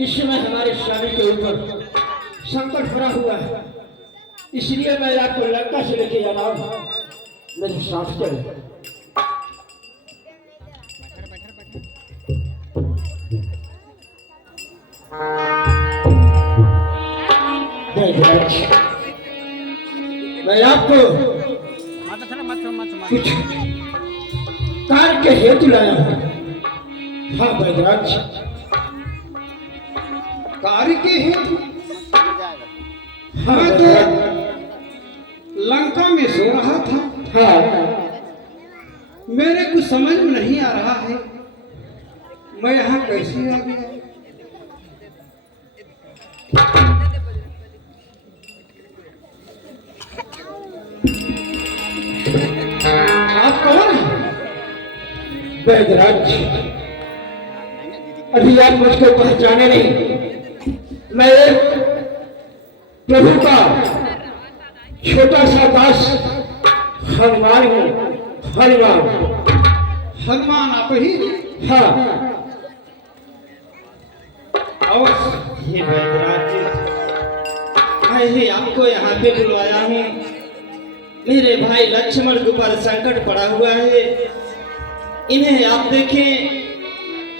इस समय हमारे स्वामी के ऊपर संकट भरा हुआ है, इसलिए मैं आपको लंका से लेके जा रहा हूँ। मेरे साथ चले। मैं आपको कुछ कार्य के हेतु लाया हूँ। हाँ बैदराज, कार्य के हेतु? हाँ मैं तो लंका में सो रहा था। हाँ, मेरे कुछ समझ में नहीं आ रहा है, मैं यहाँ कैसे आ गया? आप कौन हैं? बैदराज, अभी आप मुझको पहचाने नहीं। मैं एक प्रभु का छोटा सा दास हनुमान हूँ। हनुमान। हनुमान आप ही? हाँ। अवश्य। ये बैदराज, मैं ही आपको यहाँ पे बुलवाया हूँ। मेरे भाई लक्ष्मण के ऊपर संकट पड़ा हुआ है। इन्हें आप देखें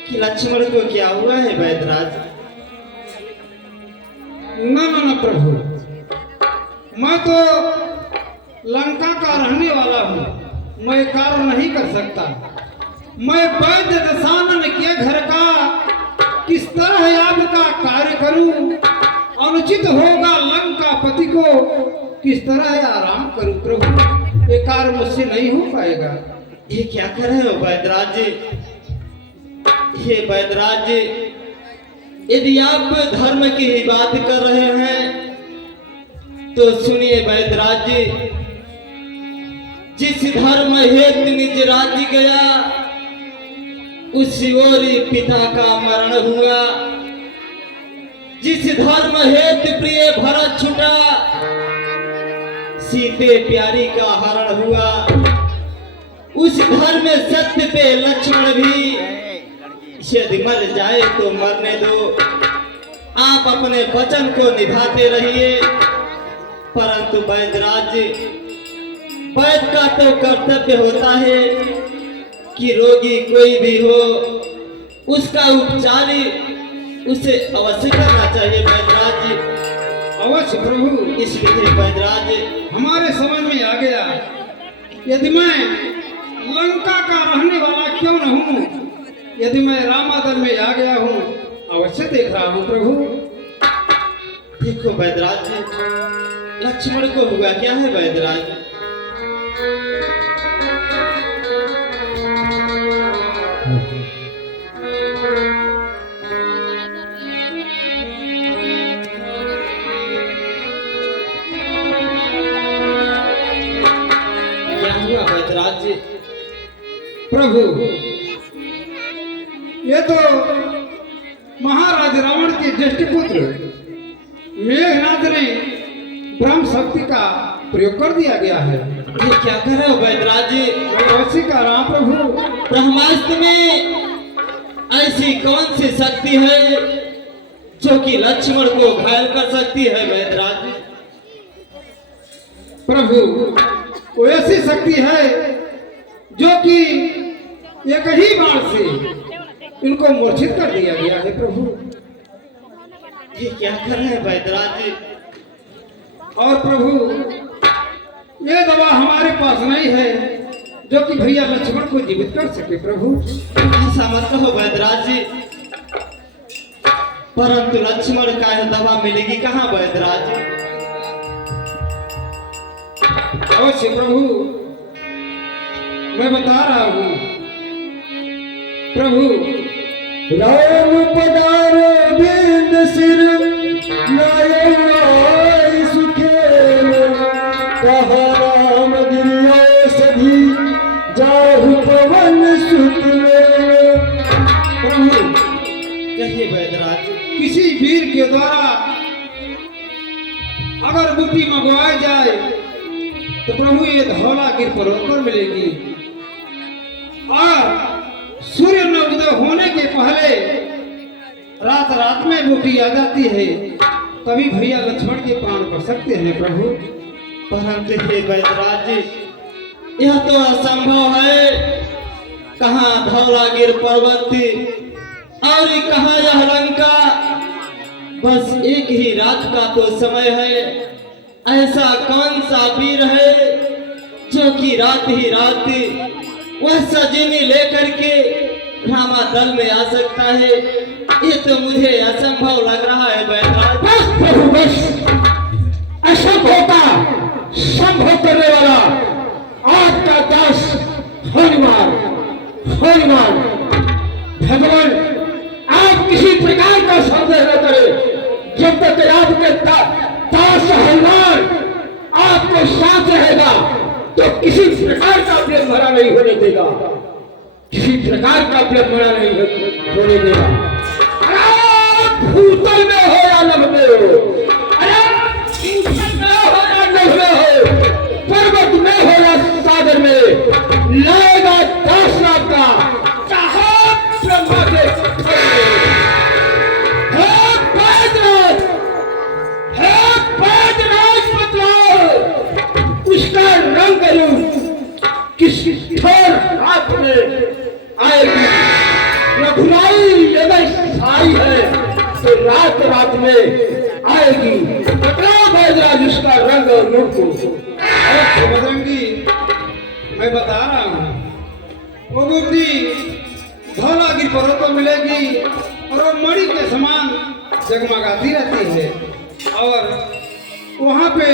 कि लक्ष्मण को क्या हुआ है बैदराज। न न न प्रभु, मैं तो लंका का रहने वाला हूँ, मैं कार्य नहीं कर सकता। मैं वैद्य दशानन के घर का किस तरह आपका कार्य करूं? अनुचित होगा लंका पति को किस तरह आराम करूं प्रभु? ये कार्य मुझसे नहीं हो पाएगा। ये क्या कर रहे हो बैदराज? ये बैदराज, यदि आप धर्म की ही बात कर रहे हैं तो सुनिए बैदराज, जिस धर्म हेतु निज राज्य गया उसी ओर पिता का मरण हुआ। जिस धर्म हेतु प्रिय भरत छुटा सीते प्यारी का हरण हुआ। उस धर्म सत्य पे लक्ष्मण भी यदि मर जाए तो मरने दो। आप अपने वचन को निभाते रहिए। परंतु बैदराज, वैद्य का तो कर्तव्य होता है कि रोगी कोई भी हो उसका उपचार उसे अवश्य करना चाहिए बैदराज। अवश्य प्रभु। इसलिए बैदराज, हमारे समझ में आ गया, यदि मैं लंका का रहने वाला क्यों न हूँ, यदि मैं रामादल में आ गया हूँ, अवश्य देख रहा हूँ प्रभु। देखो बैदराज, लक्ष्मण को हुआ क्या है बैदराज? क्या हुआ बैदराज? प्रभु, ये तो महाराज रावण के ज्येष्ठ पुत्र मेघनाथ ने ब्रह्म शक्ति का प्रयोग कर दिया गया है। ये क्या कर रहे हो बैदराज? मैं अवश्य कर रहा हूं प्रभु। ब्रह्मास्त्र में ऐसी कौन सी शक्ति है जो कि लक्ष्मण को घायल कर सकती है बैदराज? प्रभु, वो ऐसी शक्ति है जो कि एक ही बाण से इनको मूर्छित कर दिया गया है प्रभु। ये क्या कर रहे हैं बैदराज? और प्रभु, ये दवा हमारे पास नहीं है जो कि भैया लक्ष्मण को जीवित कर सके प्रभु। ऐसा मत कहो बैदराज जी। परंतु लक्ष्मण का यह दवा मिलेगी कहाँ बैदराज? अवश्य प्रभु, मैं बता रहा हूँ प्रभु। राम पधारो बिंद सिर नाय सुखेल, कहा राम गिरियो सभी जाहु पवन सुत में। प्रभु, कहिए बैदराज। किसी वीर के द्वारा अगर बुद्धि मंगवाई जाए तो प्रभु ये धौलागिर पर्वत पर मिलेगी, और सूर्य उदय होने के पहले रात रात में बूटी आ जाती है, तभी भैया लक्ष्मण के प्राण पड़ सकते हैं प्रभु। परंतु हे बैदराज जी, यह तो असंभव है। कहाँ धौलागिर पर्वत और कहाँ यह लंका, बस एक ही रात का तो समय है। ऐसा कौन सा वीर है जो कि रात ही रात वह सजीनी लेकर के रामा दल में आ सकता है? ये तो मुझे असंभव लग रहा है बैदराज। बस प्रभु बस, असंभव का संभव करने वाला आज का दास हनुमान। हनुमान भगवान, आप किसी प्रकार का संदेह न करें। जब तक आपके दास हनुमान आपको साथ रहेगा तो किसी प्रकार का प्रेम भरा नहीं होने देगा, किसी प्रकार का प्रेम भरा नहीं होने देगा। अरे भूतल में हो या नभ में हो, अरे इंसान में हो या नभ में हो, पर्वत में हो या सागर में, लाएगा दास आपका चाहे ब्रह्मा के उसका रंग किस ठोर रात में आएगी। रघुराई अगर साई है तो रात रात में आएगी। बैदराज उसका रंग और रूप को। अरे बजरंगी, मैं बता रहा हूँ, वो बूटी धौलागिरी पर्वत में मिलेगी और वो मणि के समान जगमगाती रहती है और वहाँ पे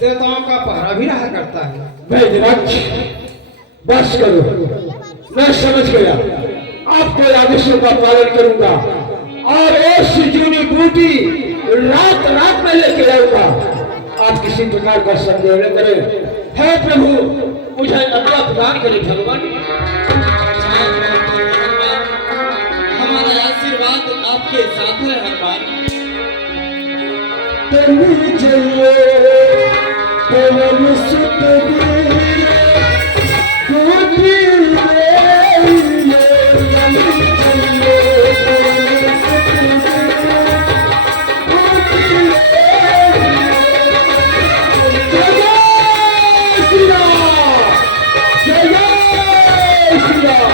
देवताओं का पहरा भी रहा करता है। बैदराज बस करो, मैं समझ गया, आपके आदेशों का पालन करूंगा और उस जूनी बूटी रात रात में लेके आऊंगा। आप किसी प्रकार का संदेह न करें। हे प्रभु, मुझे अल्लाह प्रदान करे भगवान। हमारा आशीर्वाद आपके साथ है हनुमान। तनु चलो पवन सुत वीर, गोपी रे तनु चलो पवन सुत वीर, गोपी रे। जय श्री राम, जय श्री राम।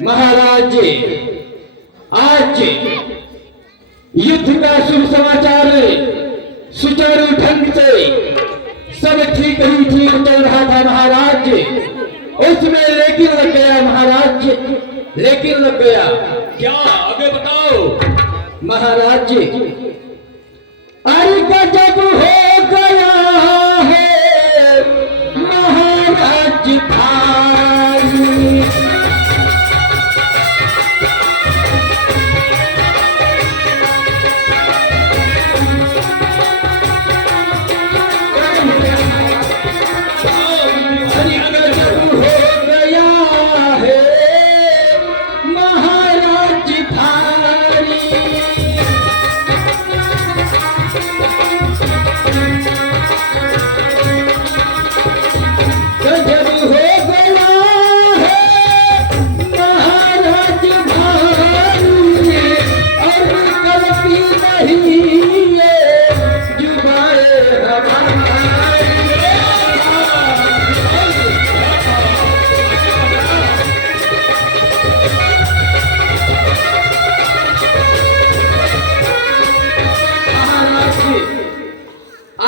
महाराज जी, आज युद्ध का शुभ समाचार सुचारू ढंग से सब ठीक ही ठीक चल रहा था महाराज। उसमें लेकिन लग गया महाराज, लेकिन लग गया। क्या आगे बताओ महाराज। अरे गजब हो गया है महाराज भाई,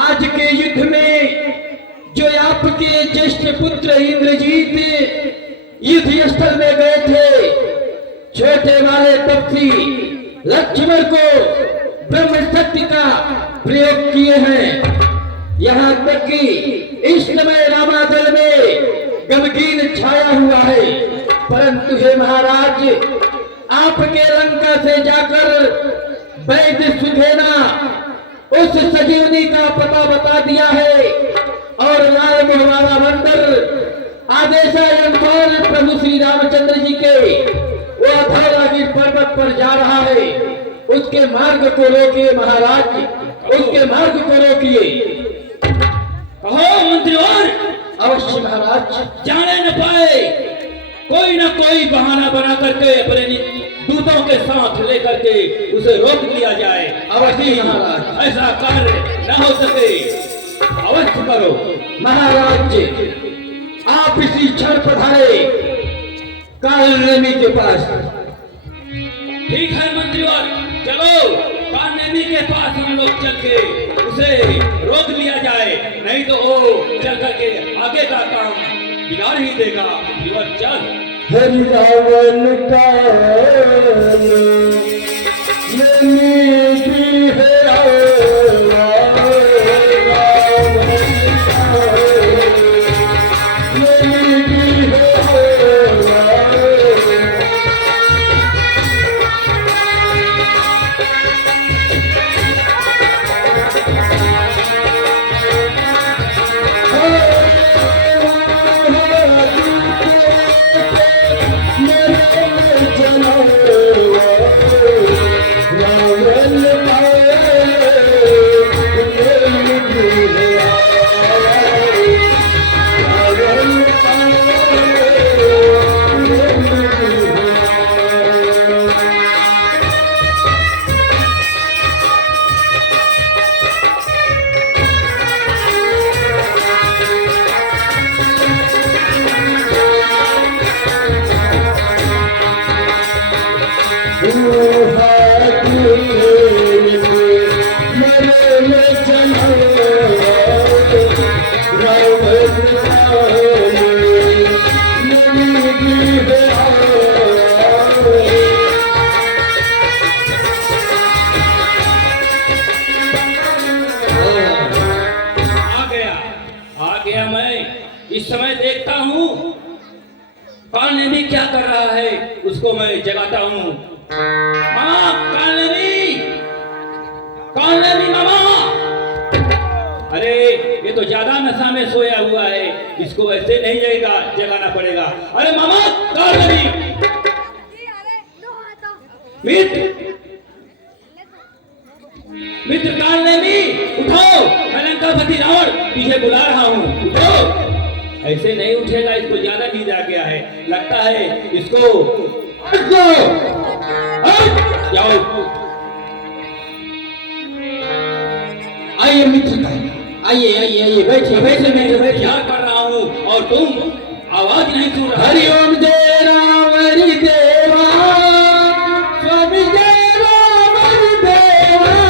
आज के युद्ध में जो आपके ज्येष्ठ पुत्र इंद्रजीत युद्ध स्थल में गए थे, छोटे वाले तपसी लक्ष्मण को ब्रह्म शक्ति का प्रयोग किए हैं। यहाँ तक कि इस समय रामादल में गमगीन छाया हुआ है, परंतु हे महाराज, आपके लंका से जाकर वैद्य सुधेना उस सजीवनी का पता बता दिया है और लाल मुहवारा मंदिर आदेशानुसार प्रभु श्री रामचंद्र जी के वो धौलागिर पर्वत पर जा रहा है। उसके मार्ग को रोकिए महाराज, उसके मार्ग को रोकिए। कहो मंत्रीवर। अवश्य महाराज। जाने न पाए कोई न कोई बहाना बना करके अपने दूतों के साथ लेकर के उसे रोक लिया जाए। अवश्य महाराज। ऐसा कार्य न हो सके, अवश्य करो। महाराज आप इसी क्षण पधारे कालनेमी के पास। ठीक है मंत्रीवर, चलो कालनेमी के पास हम लोग चल के उसे रोक लिया जाए, नहीं तो वो चल करके आगे का काम बिगाड़ ही देगा। मंत्रीवर चल। हरि रावण का इस समय देखता हूँ कालनेमी क्या कर रहा है, उसको मैं जगाता हूँ। मामा कालनेमी, कालनेमी मामा। अरे ये तो ज्यादा नशा में सोया हुआ है, इसको ऐसे नहीं जाएगा, जगाना पड़ेगा। अरे मामा कालनेमी। मित्र कालनेमी उठो, मैं लंकापति रावण पीछे बुला रहा हूँ, उठो। ऐसे नहीं उठेगा, इसको ज्यादा नींद आ गया है, लगता है इसको। जाओ। आइए मित्र, आइए आइए आइए, बैठिए बैठिए, मैं बैठिए। क्या कर रहा हूँ और तुम आवाज नहीं सुन रहे। हरिओम जय राम हरि देवा, स्वामी जय राम हरि देवा।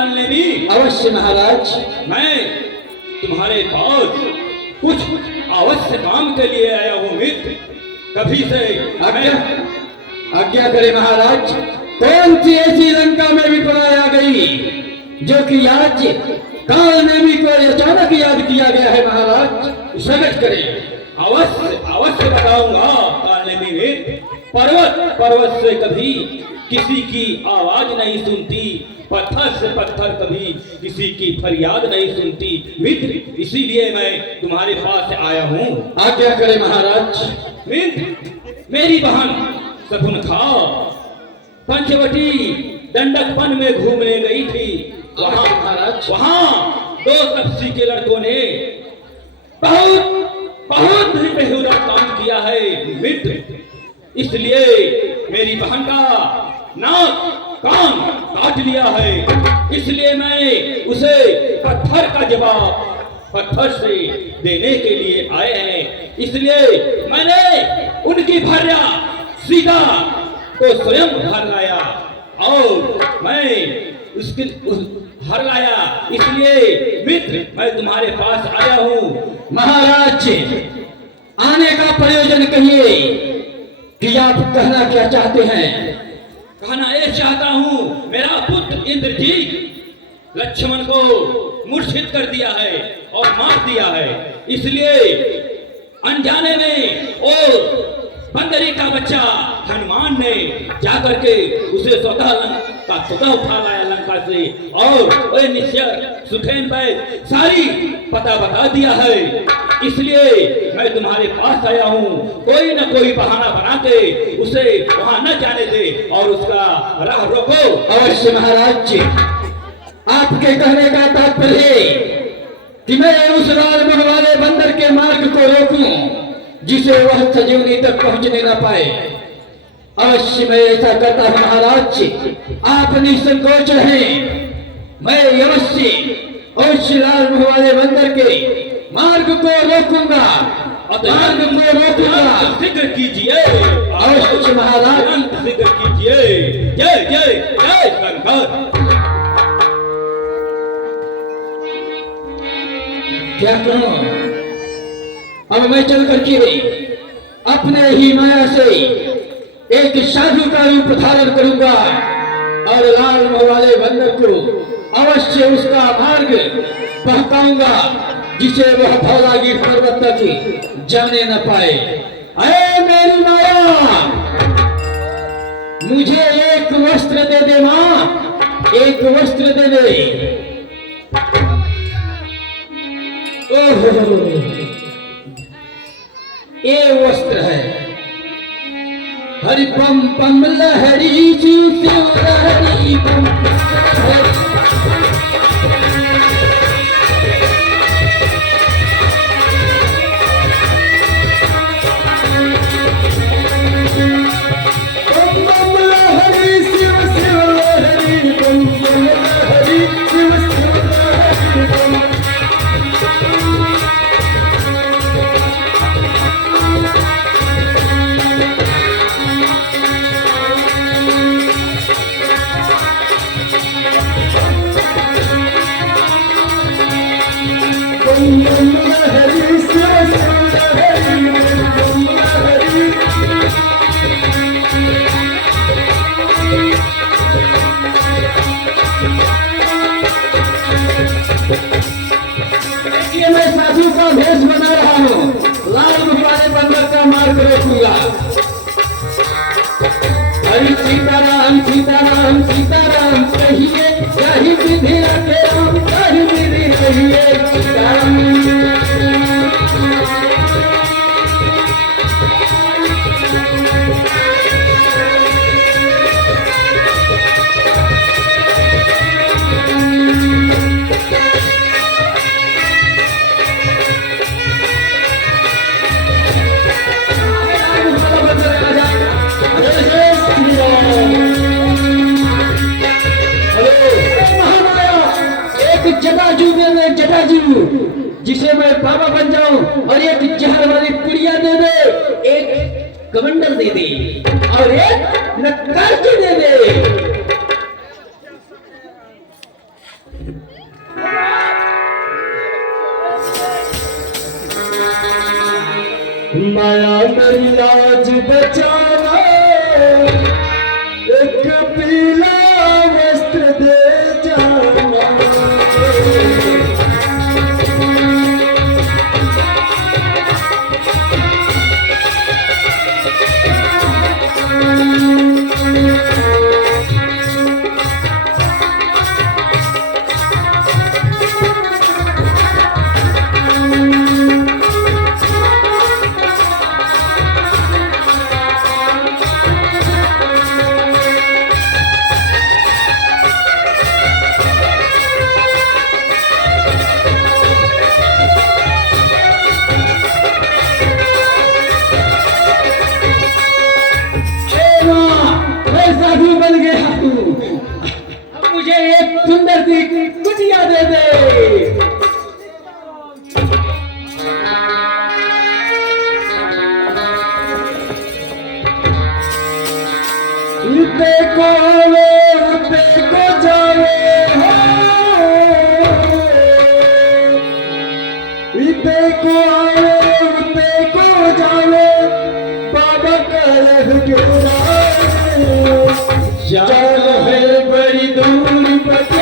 कालनेमी। अवश्य महाराज। मैं तुम्हारे पास कुछ अवश्य काम के लिए आया हूँ मित्र। कभी से आज्ञा करे महाराज। कौन सी ऐसी लंका में विपदा आ गई जो कि आज कालनेमी को अचानक याद किया गया है महाराज? प्रकट करें। अवश्य अवश्य बताऊंगा कालनेमी मित्र। पर्वत से कभी किसी की आवाज नहीं सुनती, पत्थर से पत्थर कभी किसी की फरियाद नहीं सुनती मित्र, इसीलिए मैं तुम्हारे पास आया हूँ। आज्ञा करे महाराज। मित्र, मेरी बहन शकुंतला पंचवटी दंडक वन में घूमने गई थी। वहाँ दो तपसी के लड़कों ने बहुत ही बेहुदा काम किया है मित्र, इसलिए मेरी बहन का नाक कान काट लिया है। इसलिए मैं उसे पत्थर का जवाब पत्थर से देने के लिए आए हैं। इसलिए मैंने उनकी भार्या सीता को स्वयं घर लाया और मैं उसके हर लाया। इसलिए मित्र मैं तुम्हारे पास आया हूँ। महाराज आने का प्रयोजन कहिए कि आप कहना क्या चाहते हैं? कहना ये चाहता हूँ, मेरा पुत्र इंद्रजीत लक्ष्मण को मूर्छित कर दिया है और मार दिया है। इसलिए अनजाने में और बंदरी का बच्चा हनुमान ने जाकर के उसे स्वतः उठा लाया लंका से और निश्चय सुखेन पे सारी पता बता दिया है। इसलिए मैं तुम्हारे पास आया हूँ। कोई न कोई बहाना बना के उसे वहां न जाने दे और उसका राह रोको। अवश्य महाराज जी, आपके कहने का तात्पर्य कि मैं उस लाल मुंह वाले बंदर के मार्ग को रोकूं जिसे वह सजीवनी तक पहुंचने न पाए। अवश्य मैं ऐसा करता हूं महाराज। आप निसंकोच रहें। मैं अवश्य उस लाल मुंह वाले बंदर के मार्ग को रोकूंगा। मार्ग को रोकूंगा। शीघ्र कीजिए। अवश्य महाराज, शीघ्र कीजिए। जय जय जय शंकर। क्या करूं? अब मैं चल करके अपने ही माया से एक साधु का रूप धारण करूंगा और लाल मुंह वाले बंदर को अवश्य उसका मार्ग बहकाऊंगा जिसे वह धौलागिर पर्वत तक जाने न पाए। अरे मेरी माया, मुझे एक वस्त्र दे दे मां, एक वस्त्र दे दे। ओहो, ये वस्त्र है। हरि पम पम लहरी शिव लहरी पम मैं साधु का भेष बना रहा हूँ। लाल मुंह वाले बंदर का मार्ग रोकूंगा। हरि सीताराम सीताराम सीताराम कहिए, कहीं विधि रखे राम, कहीं विधि कहिए सीताराम। जटाजू जिसे मैं बाबा बन जाऊं और एक जहर वाली पुड़िया दे दे, एक कमंडल दे दे और एक नक्काशी दे दे। बचाना, एक पीला वस्त्र दे जाना। साधु बन गया हूँ, अब मुझे एक सुंदर सी कुटिया दे दे। इते को आवे उते को जावे हो, इते को आवे उते को जावे, बाबा कलह गिरा जान है बड़ी दूर बचे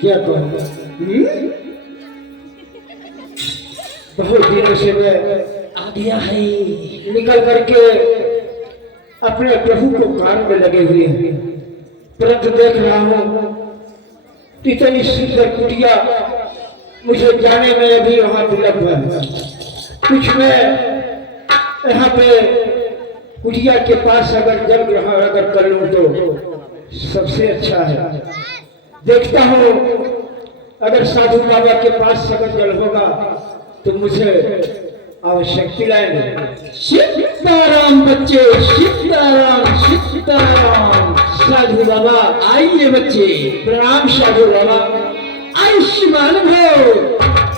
क्या कहूँगा? बहुत दिनों से मैं आ गया है, निकल करके अपने प्रभु को काम में लगे हुए हैं, परंतु देख रहा हूँ इतनी सुंदर कुटिया मुझे जाने में अभी वहां विलंब है। कुछ मैं यहाँ पे कुटिया के पास अगर जल ग्रहण अगर कर लूँ तो सबसे अच्छा है। देखता हूँ अगर साधु बाबा के पास अगर जल होगा तो मुझे आवश्यक लाएंगे। सीताराम बच्चे, सीताराम सीताराम। साधु बाबा आइए बच्चे, प्रणाम साधु बाबा। आयुष्मान हो,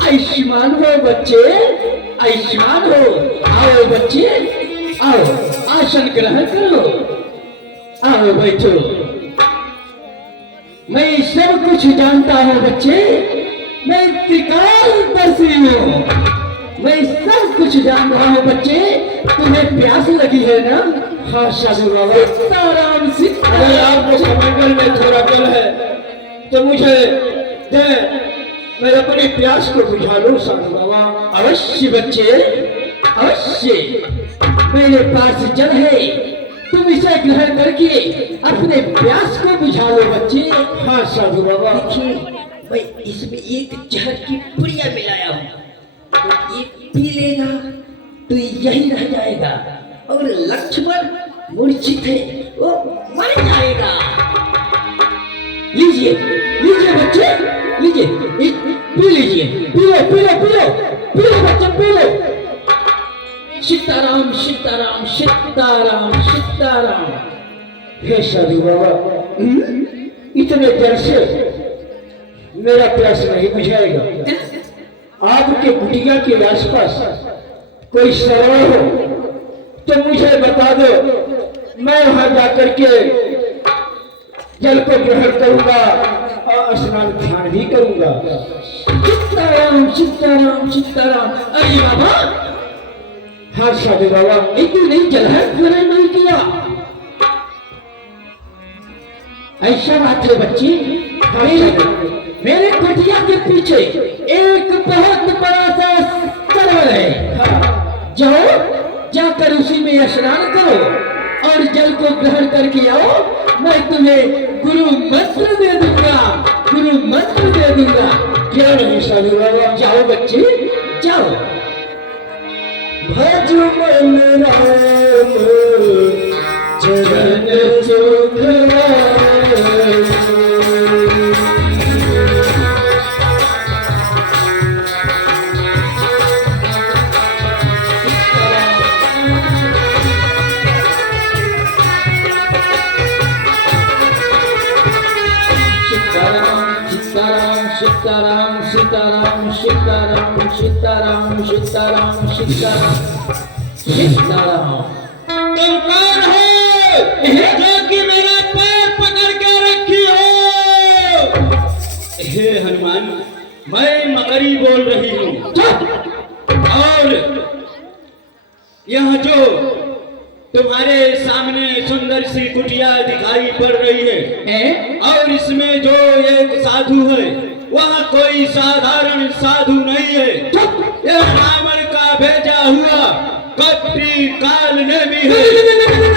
आयुष्मान हो बच्चे, आयुष्मान हो। आओ बच्चे आओ, आसन ग्रहण करो, आओ बैठो। मैं सब कुछ जानता हूँ बच्चे, मैं त्रिकालदर्शी हूँ, मैं सब कुछ जान रहा हूँ बच्चे। तुम्हें प्यास लगी है ना? हाँ साधु बाबा। सीताराम सीताराम। अगर आपको समंगल में थोड़ा जल है तो मुझे दे, मैं अपनी प्यास को बुझा लूँ साधु बाबा। अवश्य बच्चे अवश्य, मेरे पास जल है, तुम इसे ग्रहण करके अपने प्यास को बुझा लो बच्चे। हाँ साधु बाबा। देखिए मैं इसमें एक जहर की पुड़िया मिलाया हूँ, तो ये पी लेगा तो यही रह जाएगा, और लक्ष्मण मूर्छित है वो मर जाएगा। लीजिए लीजिए बच्चे, लीजिए पी लीजिए, P low P low P low P low बच्चे पी लो। सीताराम सीताराम सीताराम सीताराम। हे साधु बाबा, इतने जल से मेरा प्यास नहीं बुझाएगा। आपके कुटिया के आसपास कोई सरोवर हो तो मुझे बता दो, मैं वहां जाकर के जल को ग्रहण करूंगा और स्नान ध्यान भी करूंगा। सीताराम सीताराम सीताराम। अरे बाबा, हाँ साधु बाबा, तू नहीं जल है ग्रहण नहीं किया? ऐसा बात है बच्ची। मेरे कुटिया के पीछे एक बहुत बड़ा सा सरोवर है। जाओ, जाकर उसी में स्नान करो और जल को ग्रहण करके आओ। मैं तुम्हें गुरु मंत्र दे दूंगा, गुरु मंत्र दे दूंगा। क्या नहीं साधु बाबा? जाओ बच्चे, जाओ। भज मन राम चरण सुखराम। सीताराम सीताराम सीताराम सीताराम सीताराम सीताराम सीताराम। तुम कौन हो जो कि मेरा पैर पकड़ के रखी हो? हे हनुमान, मैं मकरी बोल रही हूँ। और यह जो तुम्हारे सामने सुंदर सी कुटिया दिखाई पड़ रही है, और इसमें जो एक साधु है वह कोई साधारण साधु नहीं है। यह रावण का भेजा हुआ कपटी काल नेमी है,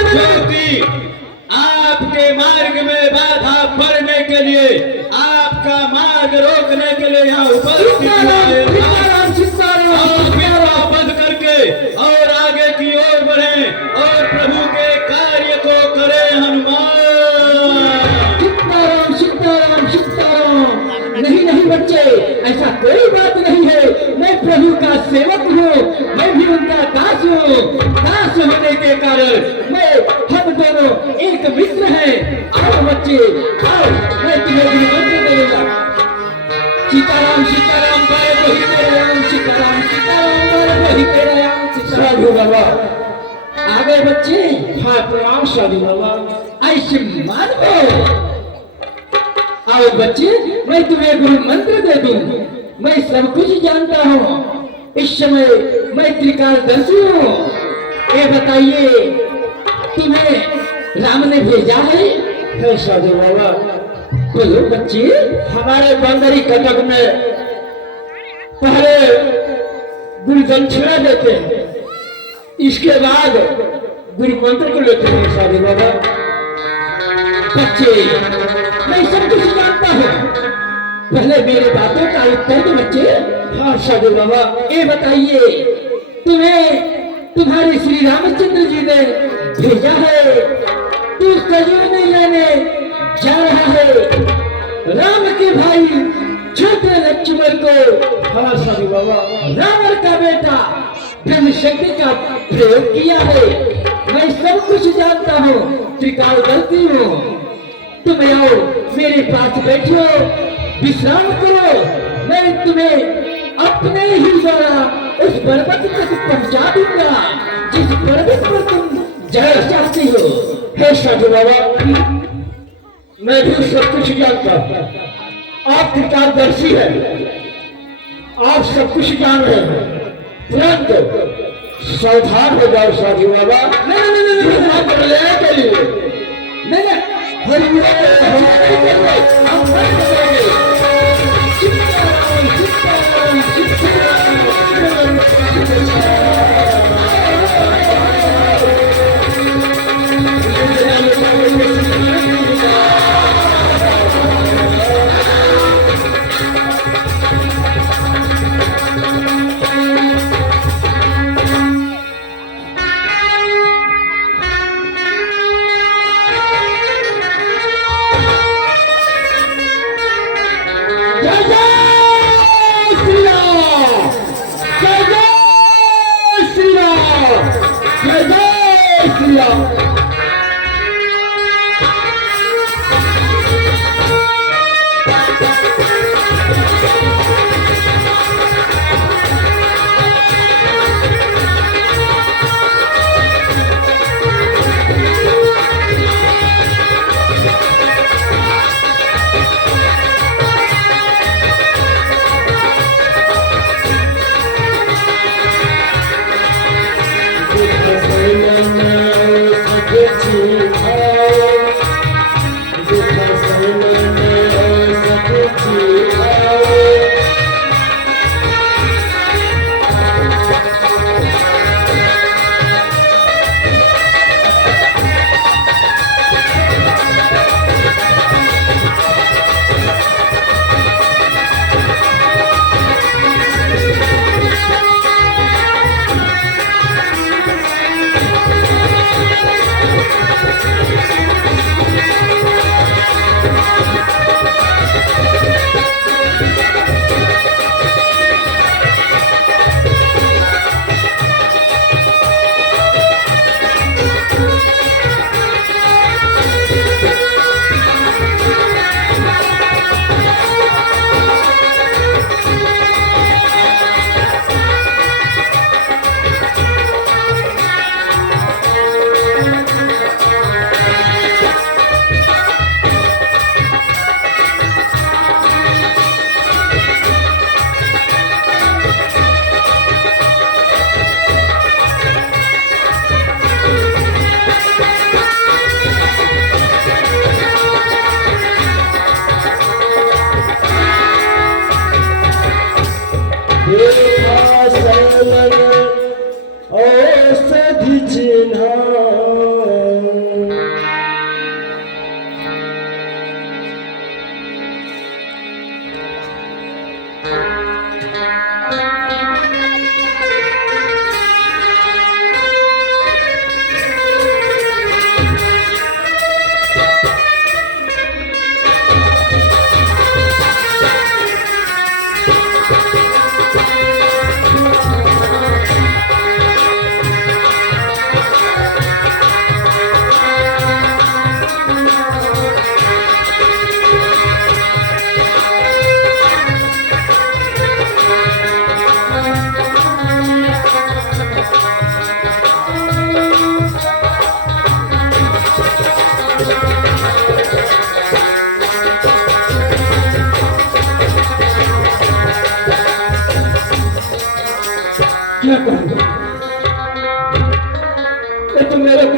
जो कि आपके मार्ग में बाधा पड़ने के लिए, आपका मार्ग रोकने के लिए यहाँ उपस्थित है। बंद करके और आगे की ओर बढ़े और प्रभु के कार्य को करें हनुमान। सीताराम सीताराम सीताराम। नहीं नहीं बच्चे, ऐसा कोई बात नहीं है। मैं प्रभु का सेवक हूँ, मैं भी उनका दास हूँ। दास होने के कारण हम दोनों एक मित्र हैं। आओ बच्चे, आओ, मैं तुम्हें भी मंत्र दूंगा। सीताराम सीताराम बाय वही तेरा राम, सीताराम सीताराम बाय वही तेरा राम। साधु बाबा, आ गए बच्चे? हाँ प्रणाम साधु बाबा। ऐसे मानो। आओ बच्चे, मैं तुम्हें गुरु मंत्र दे दूं। मैं सब कुछ जानता हूँ। इस समय मैं त्रिकालदर्शी हूँ। ये बताइए, तुम्हें राम ने भेजा है? हे साधु बाबा, बोलो बच्चे। हमारे बंदरी कटक में पहले गुरु दक्षिणा देते हैं, इसके बाद गुरु मंत्र को लेते हैं साधु बाबा। बच्चे, मैं सब कुछ जानता हूँ। पहले मेरे बातों का उत्तर दो बच्चे। हाँ साधु बाबा। ये बताइए, तुम्हें तुम्हारे श्री रामचंद्र जी ने भेजा है। तू सजोने लेने जा रहा है राम के भाई छोटे लक्ष्मण को। हाँ साधु बाबा। रावण का बेटा ब्रह्म शक्ति का प्रयोग किया है। मैं सब कुछ जानता हूँ, त्रिकालदर्शी हूँ। तुम आओ, मेरे पास बैठो, विश्राम करो। मैं तुम्हें अपने ही द्वारा उस पर्वत तक पहुंचा दूंगा जिस पर्वत पर तुम जाना चाहती हो। हे साधु बाबा, मैं भी सब कुछ जानता हूँ। आप त्रिकालदर्शी हैं, आप सब कुछ जान रहे हैं, परंतु सावधान हो जाओ साधु बाबा। नहीं के लिए नहीं,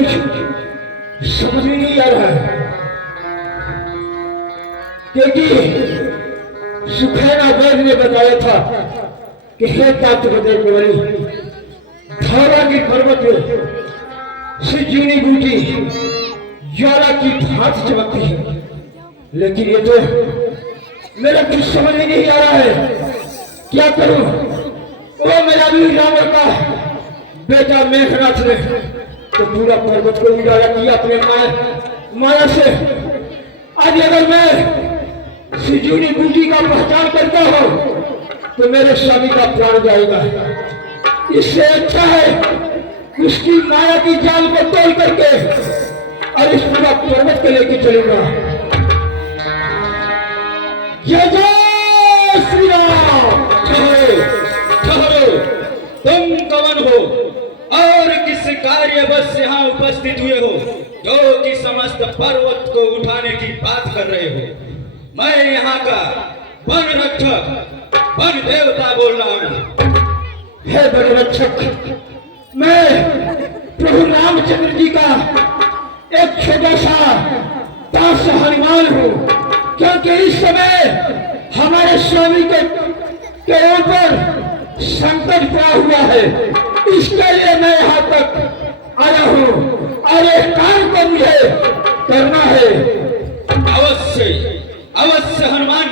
कुछ समझ में नहीं आ रहा है, क्योंकि सुखैना वैद्य ने बताया था कि हे तात हृदय कुंवरी, धारा की पर्वत में संजीवनी बूटी ज्वाला की भांति चमकती है, लेकिन ये तो मेरा कुछ समझ में नहीं आ रहा है। क्या करूं? वो मेरा वीर रावण का बेटा मेघनाथ ने तो पूरा पर्वत को उजाला किया अपने माया से। आज अगर मैं संजीवनी बूटी का पहचान करता हूं तो मेरे स्वामी का प्राण जाएगा। इससे अच्छा है उसकी माया की जाल को तोड़ करके और इस पूरा पर्वत को लेके चलूंगा। जय जय श्री राम। ठहरो, तुम कौन हो और किस कार्य बस यहाँ उपस्थित हुए हो जो कि समस्त पर्वत को उठाने की बात कर रहे हो? मैं यहाँ का वन रक्षक, वन देवता बोल रहा हूँ। हे वन रक्षक, मैं प्रभु रामचंद्र जी का एक छोटा सा दास हनुमान हूँ, क्योंकि इस समय हमारे स्वामी के ऊपर संकट पड़ा हुआ है। इसके लिए मैं यहाँ तक आया हूँ और एक काम को मुझे करना है। अवश्य अवश्य हनुमान,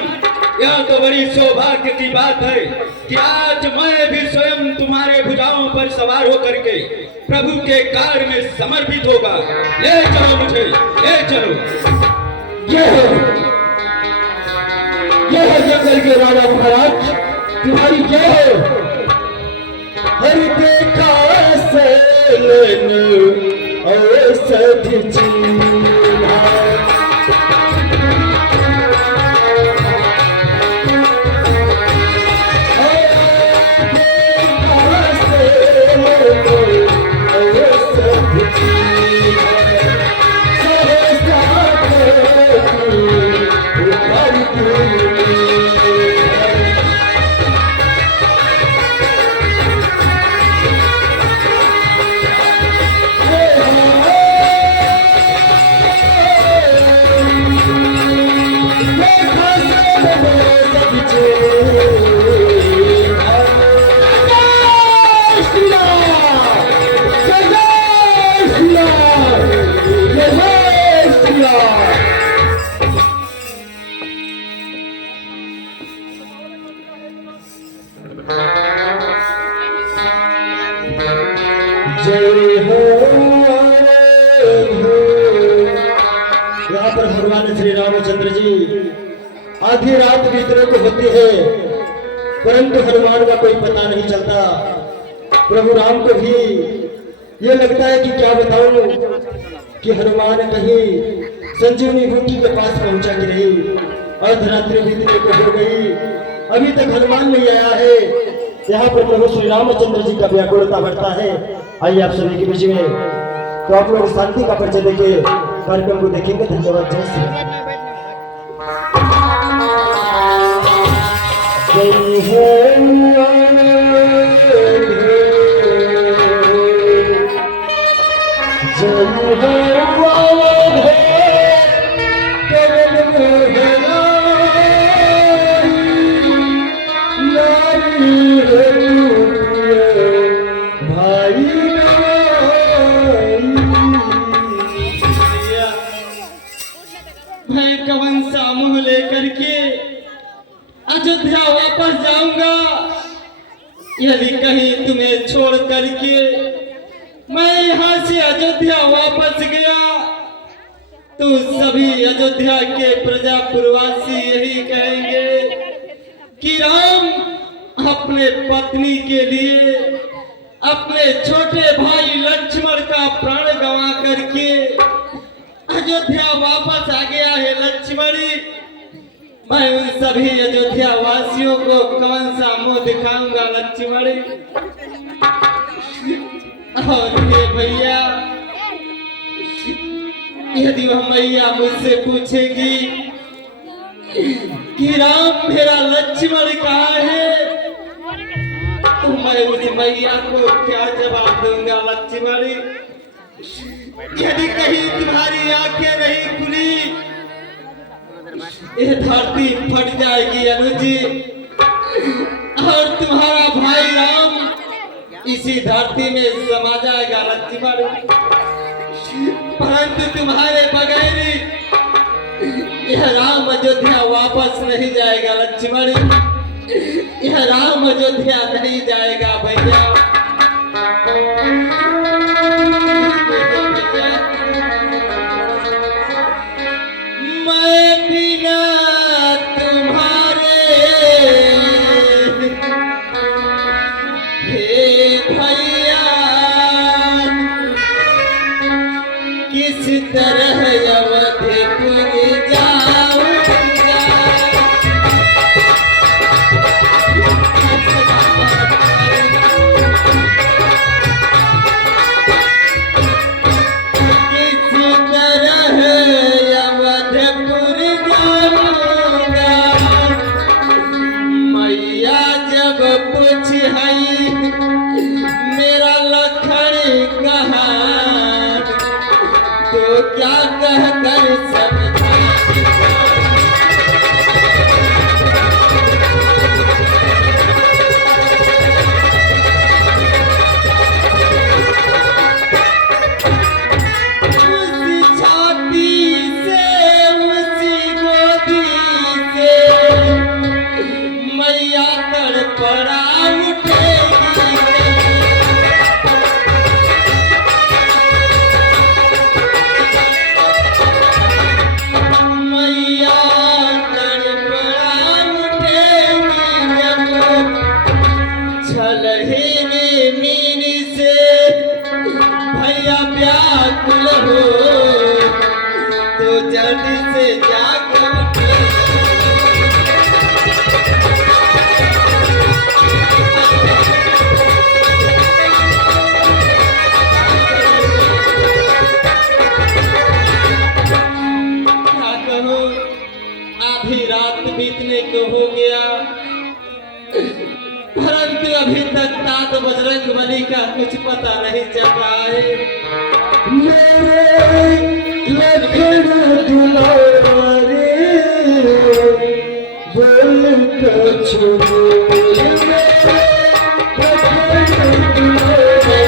यह तो बड़ी सौभाग्य की बात है कि आज मैं भी स्वयं तुम्हारे भुजाओं पर सवार होकर के प्रभु के कार्य में समर्पित होगा। ले चलो मुझे, ले चलो। यह है जंगल के राजा महाराज, तुम्हारी जय हो। हर देखा सैलन औसत जीना, यहाँ पर भगवान श्री रामचंद्र जी आधी रात बीतने को होती है, परंतु हनुमान का कोई पता नहीं चलता। प्रभु राम को भी ये लगता है कि क्या बताऊं कि हनुमान कहीं संजीवनी बूटी के पास पहुंचा कि नहीं। अर्धरात्रि बीतने को हो गई, अभी तक हनुमान नहीं आया है। यहाँ पर प्रभु श्री रामचंद्र जी का व्याकुलता बढ़ता है। आइए आप सभी के बीच में तो आप लोग शांति का परिचय देके कार्यक्रम को देखेंगे। धन्यवाद। जय श्री मैं कवन सा मुंह लेकर के अयोध्या वापस जाऊंगा यदि कहीं तुम्हें छोड़ करके मैं यहाँ से अयोध्या वापस गया तो सभी अयोध्या के प्रजा प्रवासी यही कहेंगे कि राम अपने पत्नी के लिए अपने छोटे भाई लक्ष्मण का प्राण गंवा करके अयोध्या वापस आ गया है। लक्ष्मणी, मैं उन सभी अयोध्या वासियों को कौन सा मुंह दिखाऊंगा लक्ष्मणी। और ये भैया, यदि वह मैया मुझसे पूछेगी कि राम मेरा लक्ष्मण कहाँ है तो मैं उस मैया को क्या जवाब दूंगा लक्ष्मणी। यदि कहीं तुम्हारी आंखें नहीं खुली, यह धरती फट जाएगी अनुज जी, और तुम्हारा भाई राम इसी धरती में समा जाएगा लक्ष्मण। परंतु तुम्हारे बगैर यह राम अयोध्या वापस नहीं जाएगा लक्ष्मण, यह राम अयोध्या नहीं जाएगा भैया। मैं बिना तुम्हारे हे भैया किस तरह अवधपुर जाऊंगा। मेरा लखन कहाँ तो क्या कहकर समझा। उसी छाती से उसी गोदी से मैया तड़पड़ा व्याकुल हो तो जल्दी से जाकर क्या कहो, आधी रात बीतने को हो गया, परंतु अभी तक तात बजरंग बली का कुछ पता नहीं चल रहा है। मेरे लखन दुलारे बोल कछु बोल मेरे लखन दुलारे।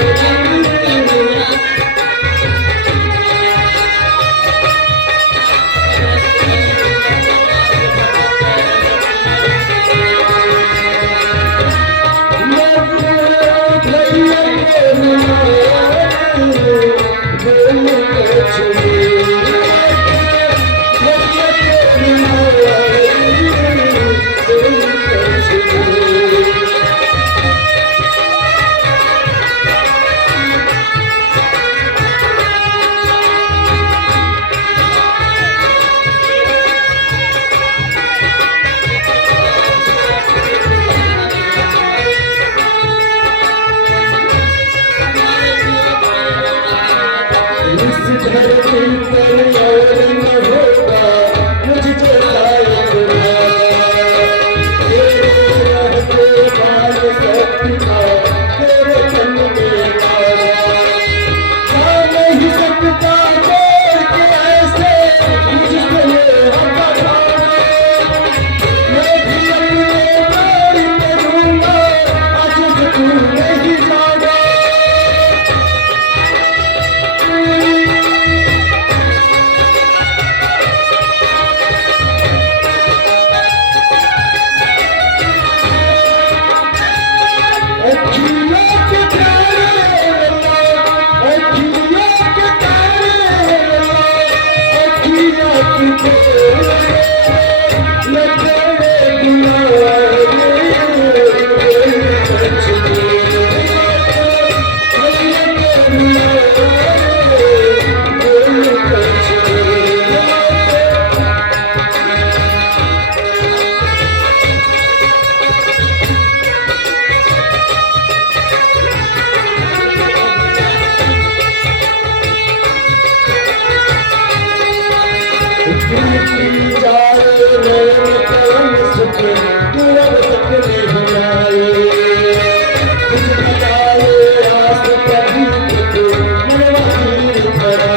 नहीं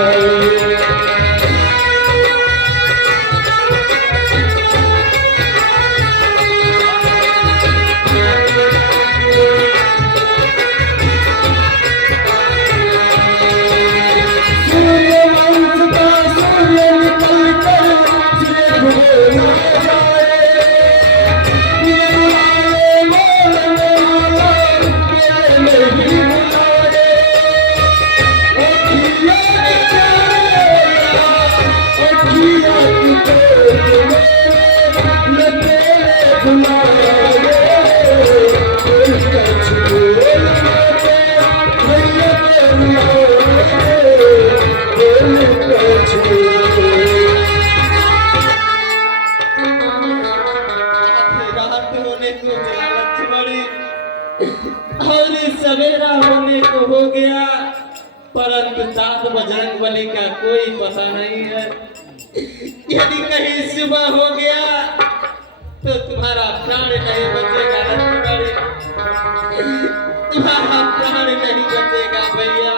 का कोई पता नहीं है। यदि कहीं सुबह हो गया तो तुम्हारा प्राण नहीं बचेगा लक्ष्मण, तुम्हारा प्राण नहीं बचेगा भैया।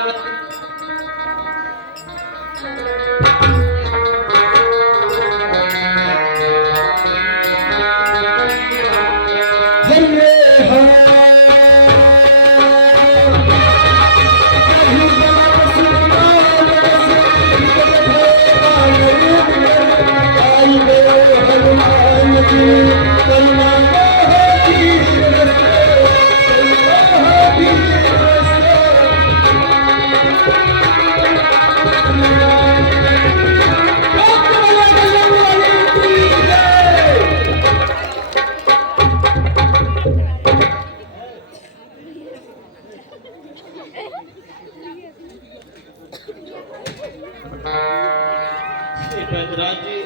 बैदराज जी,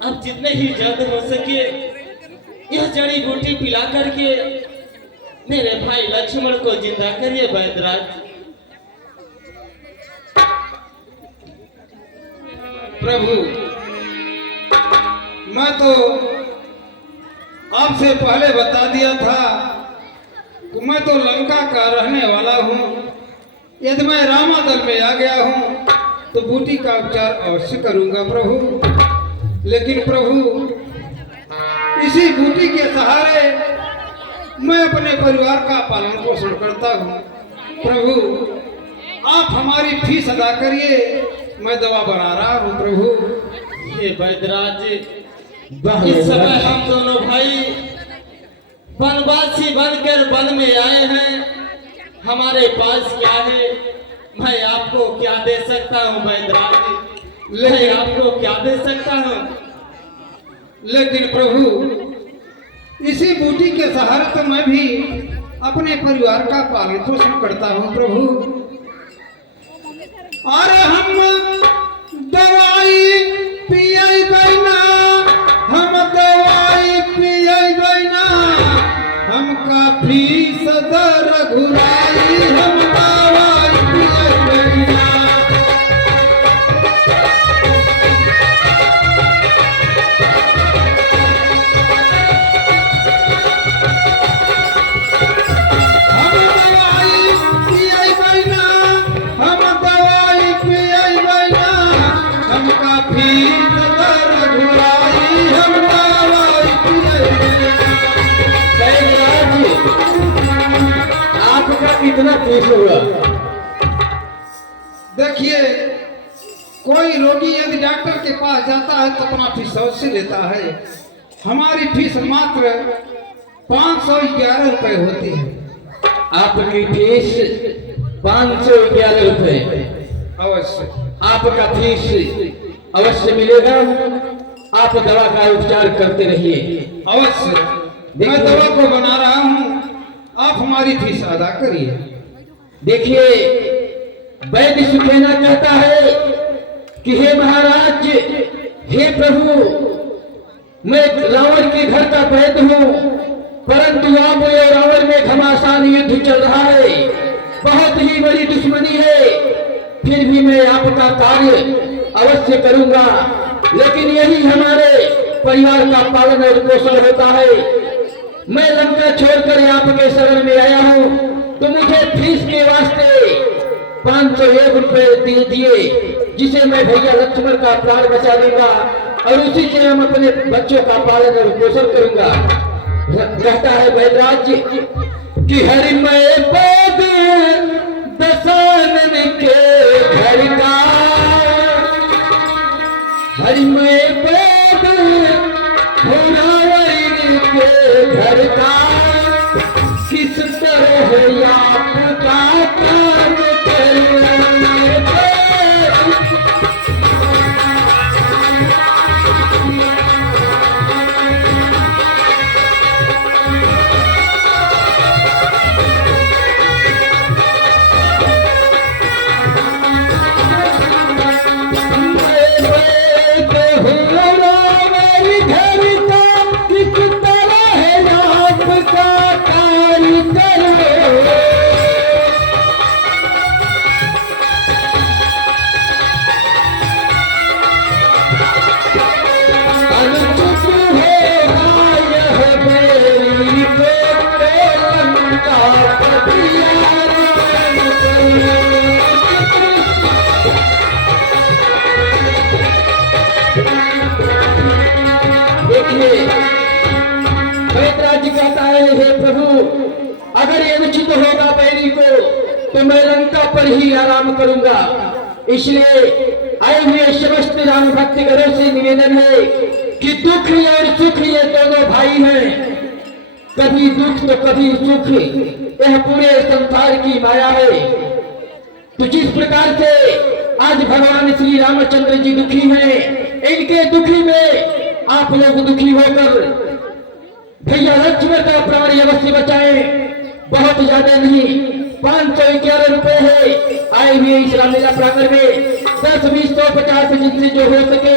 आप जितने ही जल्द हो सके यह जड़ी बूटी पिला करके मेरे भाई लक्ष्मण को जिंदा करिए बैदराज। प्रभु, मैं तो आपसे पहले बता दिया था कि मैं तो लंका का रहने वाला हूँ। यदि मैं रामादल में आ गया हूँ तो बूटी का उपचार अवश्य करूंगा प्रभु। लेकिन प्रभु, इसी बूटी के सहारे मैं अपने परिवार का पालन पोषण करता हूँ। प्रभु, आप हमारी फीस अदा करिए, मैं दवा बना रहा हूँ प्रभु। हे बैदराज जी, इस समय हम दोनों भाई वनवासी बनकर वन में आए हैं। हमारे पास क्या है, मैं आपको क्या दे सकता हूँ बैदराज जी, मैं आपको क्या दे सकता हूँ। लेकिन प्रभु, इसी बूटी के सहारे तो मैं भी अपने परिवार का पालन पोषण करता हूँ प्रभु। अरे हम दवाई पिए बैना, हम दवाई पिए बैना, हम काफी सदर घुराई, हम दवाई पिए बैना। हम दवाई पिए बैना, हम दवाई पिए बैना, हम काफी सदर घुराई, हम दवाई पिए बैना। आपका कितना फीस होगा? देखिए, कोई रोगी यदि डॉक्टर के पास जाता है तो अपना फीस अवश्य लेता है। हमारी फीस मात्र 511 रुपए होती है। आपकी फीस 511 रुपए। अवश्य आपका फीस अवश्य मिलेगा। आप दवा का उपचार करते रहिए। अवश्य, मैं दवा को बना रहा हूँ, आप हमारी फीस अदा करिए। देखिए, वैद्य सुखेना कहता है कि हे महाराज, हे प्रभु, मैं रावण के घर का वैद्य हूँ, परंतु आप और रावण में घमासान युद्ध चल रहा है, बहुत ही बड़ी दुश्मनी है। फिर भी मैं आपका कार्य अवश्य करूंगा, लेकिन यही हमारे परिवार का पालन और पोषण होता है। मैं लंका छोड़कर आपके शरण में आया हूँ, तो मुझे फीस के वास्ते 501 रुपए दिए, जिसे मैं भैया लक्ष्मण का प्राण बचा दूंगा और उसी से हम अपने बच्चों का पालन और पोषण करूंगा। कहता है बैदराज जी कि हरिमय पद दशानन के घर का, हरिमय पद के घर का, किस तरह आपका काम करेंगे। मैं ही आराम करूंगा। इसलिए आए हुए समस्त राम भक्तगणों से निवेदन है कि दुख और सुख ये दोनों भाई हैं। कभी दुख तो कभी सुख, यह पूरे संसार की माया है। तो जिस प्रकार से आज भगवान श्री रामचंद्र जी दुखी हैं, इनके दुखी में आप लोग दुखी होकर भैया लक्ष्मण का प्राण अवश्य बचाएं। बहुत ज्यादा नहीं, 511 रुपए है आए हुए इस रामलीला प्रांगण में। 10, 20, 100, 50 जिनसे जो हो सके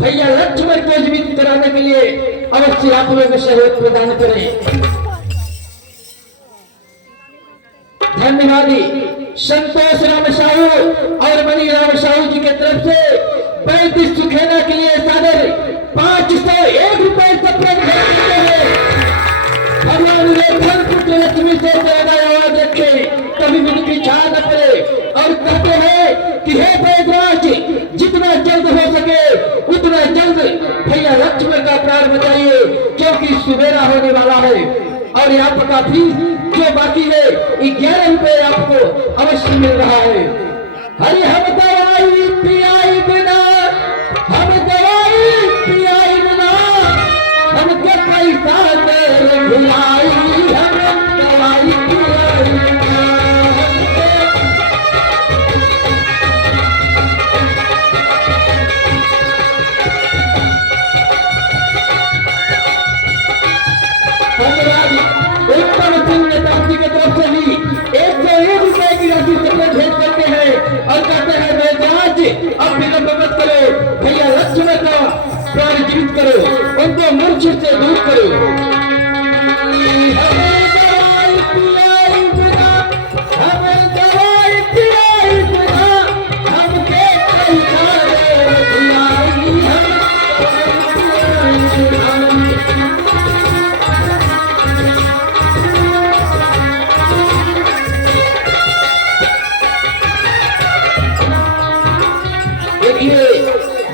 भैया लक्ष्मण को जीवित कराने के लिए अवश्य आप लोग सहयोग प्रदान करें। धन्यवादी संतोष राम साहू और मणि राम साहू जी के तरफ से 35 सुखेना के लिए सादर 501 रुपए सप्रेम करते हैं। भगवान लेखन पुत्र लक्ष्मी से ज्यादा आवाज रखे, कभी भी उनकी छा न पड़े। और कहते हैं कि हे बैदराज, जितना जल्द हो सके उतना जल्द भैया लक्ष्मण का प्राण बचाइए, क्योंकि सुबेरा होने वाला है। और आपका फीस जो बाकी है 11 रुपए आपको अवश्य मिल रहा है। अरे हम दवाई पियाई बिना, हम दवाई पियाई बिना, हमके पैसा दे भुलाई, हम दवाई पियाई बिना। की तरफ से भी 101 रुपए की राशि सप्रेम भेज करते हैं और कहते हैं बैदराज अब विलंब मत करो, भैया लक्ष्मण का प्राण जीवित करो, उनको मूर्छा से दूर करो। हमें दवाई पियाई बिना, हमें दवाई पियाई बिना, हमके पैसा दे भुलाई, हम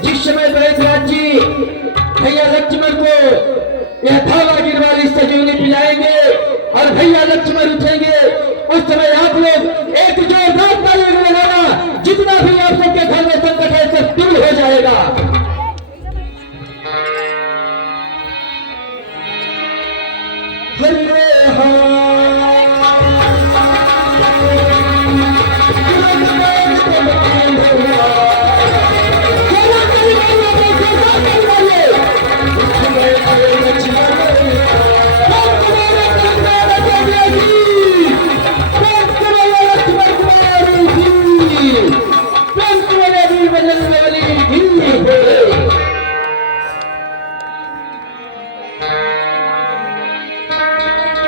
जिस समय बैदराज जी भैया लक्ष्मण को यह धावा गिरवाली सजूनी पिलाएंगे और भैया लक्ष्मण उठेंगे, उस समय आप लोग एक जोरदार ताली लगाना। जितना भी आप सबके घर में संकट है सब दूर हो जाएगा।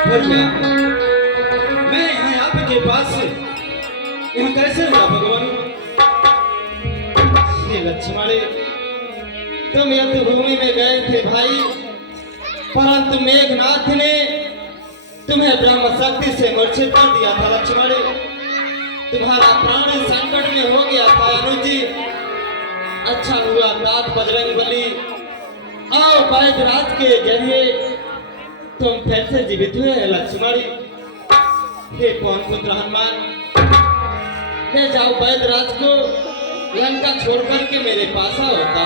भैया मैं यहाँ आपके पास यहाँ कैसे हुआ भगवान? श्री लक्ष्मण तुम युद्ध भूमि में गए थे भाई, परंतु मेघनाथ ने तुम्हें ब्रह्म शक्ति से मूर्छित कर दिया था लक्ष्मण। तुम्हारा प्राण संकट में हो गया था अनुज जी। अच्छा हुआ तात बजरंगबली और बैदराज के जरिए तुम फिर से जीवित हुए हैं लक्ष्मण। हे पवन पुत्र हनुमान, ले जाओ बैदराज को लंका छोड़ करके मेरे पास होता।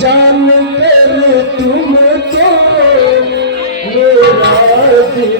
जान कर तुम तो मेरा दिल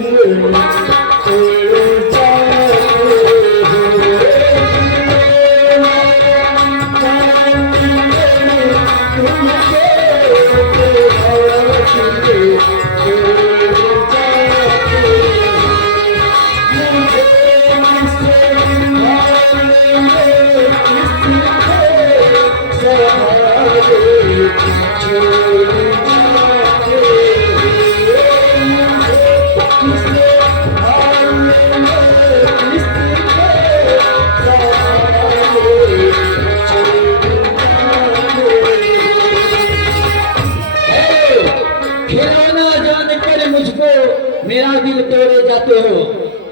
मेरा दिल तोड़े जाते हो।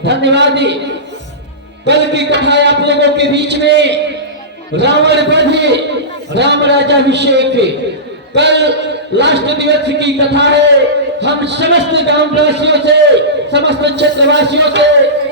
धन्यवाद। कल की कथा आप लोगों के बीच में रावण वध, राम राजाभिषेक कल लास्ट दिवस की कथा है। हम समस्त गांव वासियों से, समस्त क्षेत्रवासियों से